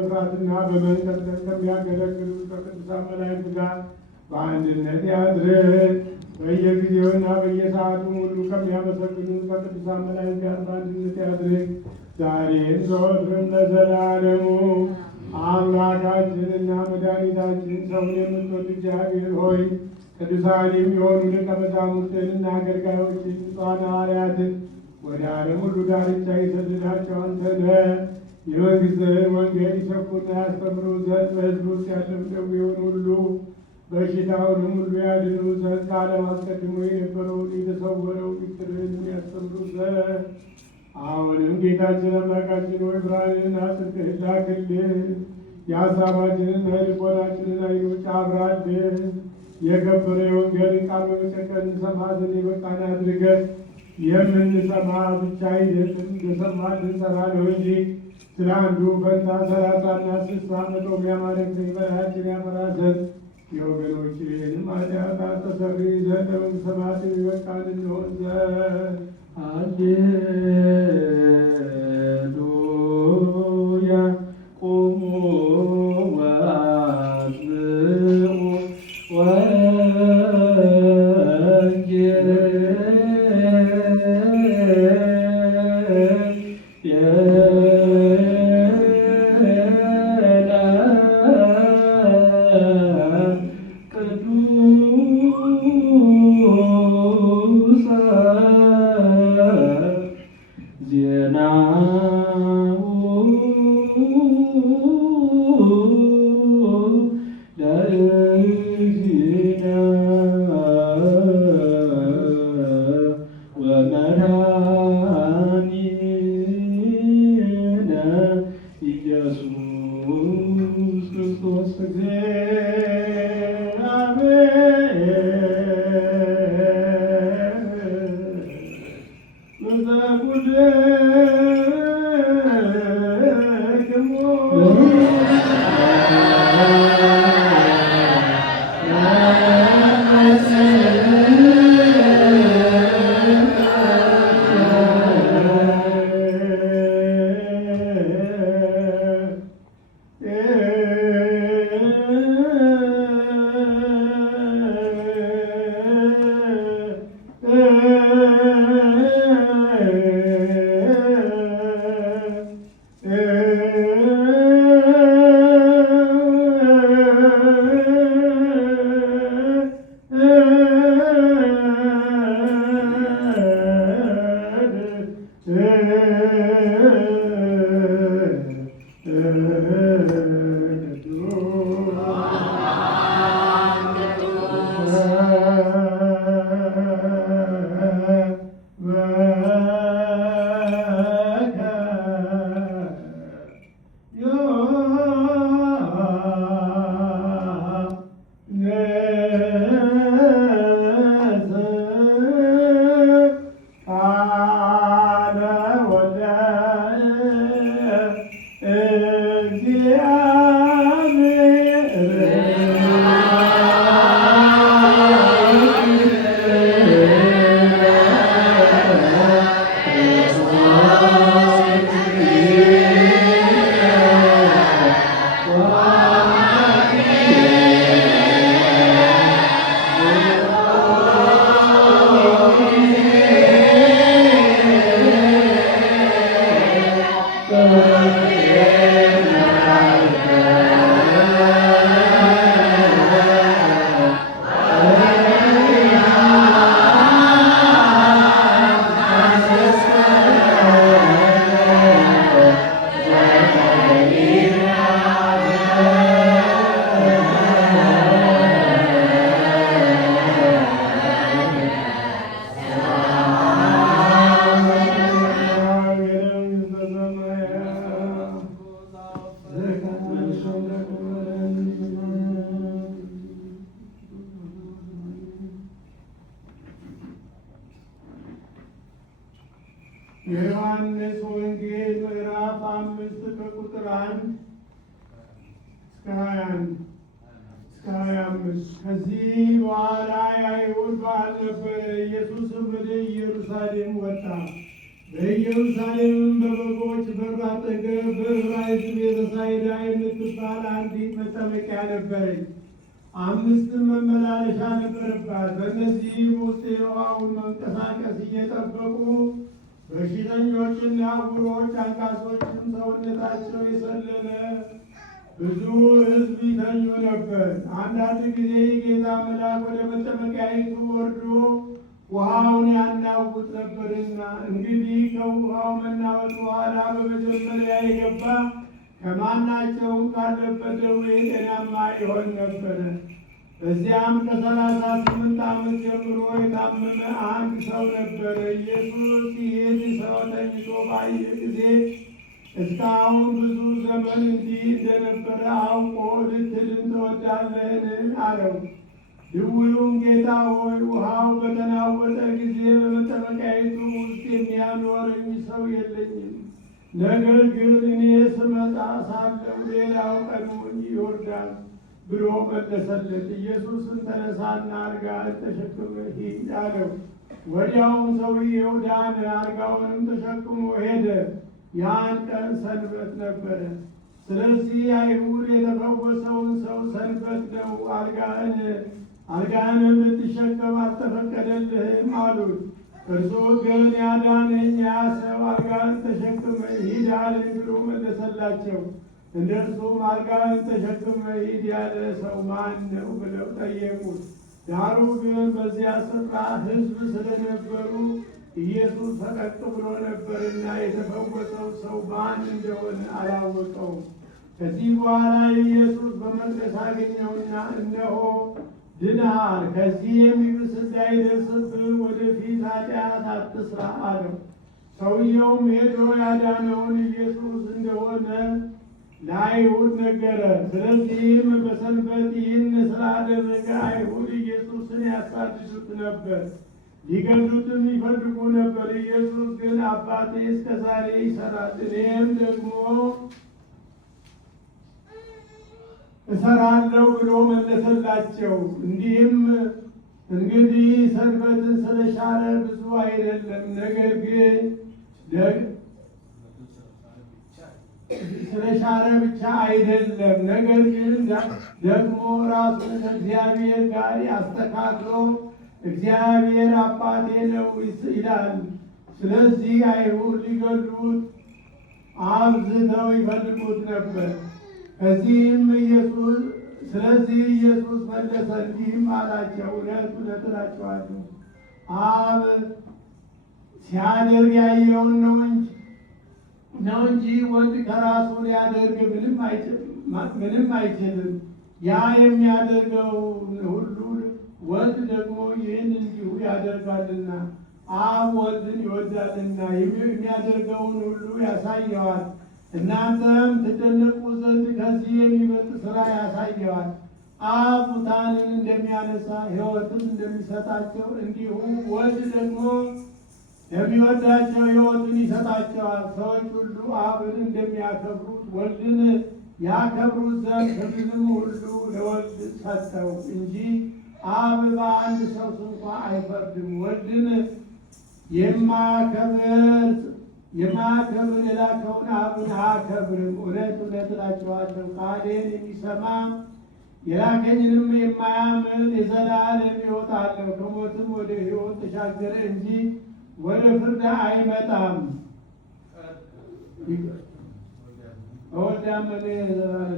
በፍራትና በመንቀጥቀጥ ከሚያገለግሉ ከቅዱሳን መላእክት ጋር በአንድነት ያድር። በየጊዜውና በየሰዓቱ ሁሉ ከሚያመሰግኑ ከቅዱሳን መላእክት ጋር በአንድነት ያድር። ዛሬም ዘወትርም ለዘላለሙ። አምላካችንና መድኃኒታችን ሰውን የምትወድ እግዚአብሔር ሆይ ቅዱሳን የሚሆኑ ደቀ መዛሙርትህንና አገልጋዮችን ንጹሐን ሐዋርያትን ወደ ዓለም ሁሉ ዳርቻ የሰደዳቸው አንተ ነህ። የመንግሥትህን ወንጌል ይሰብኩና ያስተምሩ ዘንድ በሕዝብ ውስጥ ያለው ደዌውን ሁሉ በሽታውንም ሁሉ ያድኑ ዘንድ ከዓለም አስቀድሞ የነበረውን የተሰወረው ምስጢርህን ያስተምሩ ዘንድ አሁንም ጌታችን አምላካችን ሆይ ብርሃንንና ጽድቅህን ላክልን። የሐሳባችንን የልቦናችንን ዓይኖች አብራልን። የከበረ የወንጌልን ቃል በመጨከን እንሰማ ዘንድ የበቃን አድርገን የምንሰማ ብቻ አይደለም እንደሰማን ልንሰራ ነው እንጂ ስለ አንዱ ፈንታ 30ና 60 መቶ ያማረክ በላያችን ያፈራ ዘንድ የወገኖችህንም ኃጢአት አስተሰርይ ዘንድ ለመንግሥተ ሰማያት የበቃን እንሆን ዘንድ ሃሌሉያ። ቁሙ ወአጽብዑ የዮሐንስ ወንጌል ምዕራፍ 5 ከቁጥር 1 እስከ 21 እስከ 25። ከዚህ በኋላ የአይሁድ በዓል ነበረ። ኢየሱስም ወደ ኢየሩሳሌም ወጣ። በኢየሩሳሌምም በበጎች በር አጠገብ በዕብራይስጥ ቤተሳይዳ የምትባል አንዲት መጠመቂያ ነበረች። 5 መመላለሻ ነበረባት። በእነዚህም ውስጥ የውሃውን መንቀሳቀስ እየጠበቁ በሽተኞችና ዕውሮች፣ አንካሶችም ሰውነታቸው የሰለለ ብዙ ሕዝብ ይተኙ ነበር። አንዳንድ ጊዜ የጌታ መልአክ ወደ መጠመቂያይቱ ወርዶ ውሃውን ያናውጥ ነበርና፣ እንግዲህ ከውሃው መናወጥ በኋላ በመጀመሪያ የገባ ከማናቸውም ካለበት ደዌ ጤናማ ይሆን ነበረ። በዚያም ከ38 ዓመት ጀምሮ የታመመ አንድ ሰው ነበረ። ኢየሱስ ይህን ሰው ተኝቶ ባየ ጊዜ እስካሁን ብዙ ዘመን እንዲህ እንደነበረ አውቆ ልትድን ትወዳለህን? አለው። ድውዩም ጌታ ሆይ ውሃው በተናወጠ ጊዜ በመጠመቂያይቱ ውስጥ የሚያኖረኝ ሰው የለኝም፣ ነገር ግን እኔ ስመጣ ሳለሁ ሌላው ቀድሞኝ ይወርዳል ብሎ መለሰለት። ኢየሱስን ተነሳና አልጋህን ተሸክመህ ሂድ አለው። ወዲያውም ሰውዬው ዳነ፣ አልጋውንም ተሸክሞ ሄደ። ያን ቀን ሰንበት ነበረ። ስለዚህ አይሁድ የተፈወሰውን ሰው ሰንበት ነው፣ አልጋህን ልትሸከም አልተፈቀደልህም አሉት። እርሱ ግን ያዳነኝ ያ ሰው አልጋህን ተሸክመ ሂድ አለኝ ብሎ መለሰላቸው። እነርሱም አልጋህን ተሸክመ ሂድ ያለ ሰው ማን ነው ብለው ጠየቁት። ዳሩ ግን በዚያ ስፍራ ሕዝብ ስለነበሩ ኢየሱስ ፈቀቅ ብሎ ነበርና የተፈወሰው ሰው ማን እንደሆነ አላወቀውም። ከዚህ በኋላ ኢየሱስ በመቅደስ አገኘውና እነሆ ድነሃል፣ ከዚህ የሚብስ እንዳይደርስብህ ወደፊት ኃጢአት አትስራ አለው። ሰውየውም ሄዶ ያዳነውን ኢየሱስ እንደሆነ ለአይሁድ ነገረ። ስለዚህም በሰንበት ይህን ስላደረገ አይሁድ ኢየሱስን ያሳድዱት ነበር፣ ሊገድሉትም ይፈልጉ ነበር። ኢየሱስ ግን አባቴ እስከ ዛሬ ይሰራል፣ እኔም ደግሞ እሰራለሁ ብሎ መለሰላቸው። እንዲህም እንግዲህ ሰንበትን ስለሻረ ብዙ አይደለም፣ ነገር ግን ስለሻረ ብቻ አይደለም፣ ነገር ግን ደግሞ ራሱን ከእግዚአብሔር ጋር ያስተካክሎ እግዚአብሔር አባቴ ነው ይላል። ስለዚህ አይሁድ ሊገድሉት አብዝተው ይፈልጉት ነበር። ስለዚህ ኢየሱስ መለሰ እንዲህም አላቸው፣ እውነት እውነት እላችኋለሁ አብ ሲያደርግ ያየውን ነው እንጂ ወንድ ከራሱ ሊያደርግ ምንም አይችልም። ያ የሚያደርገውን ሁሉ ወንድ ደግሞ ይህን እንዲሁ ያደርጋልና አብ ወልድን ይወዳልና የሚያደርገውን ሁሉ ያሳየዋል። እናንተም ትደነቁ ዘንድ ከዚህ የሚበልጥ ሥራ ያሳየዋል። አብ ሙታንን እንደሚያነሳ ሕይወትም እንደሚሰጣቸው እንዲሁ ወልድ ደግሞ ለሚወዳቸው ሕይወትን ይሰጣቸዋል። ሰዎች ሁሉ አብን እንደሚያከብሩት ወልድን ያከብሩት ዘንድ ክብርንም ሁሉ ለወልድ ሰጠው እንጂ አብ በአንድ ሰው ስንኳ አይፈርድም። ወልድን የማያከብር የላከውን አብን አያከብርም። እውነት እውነት እላችኋለሁ ቃሌን የሚሰማ የላከኝንም የማያምን የዘላለም ሕይወት አለው፣ ከሞትም ወደ ሕይወት ተሻገረ እንጂ ወደ ፍርድ አይመጣም። በወልድ ያመነ የዘላለም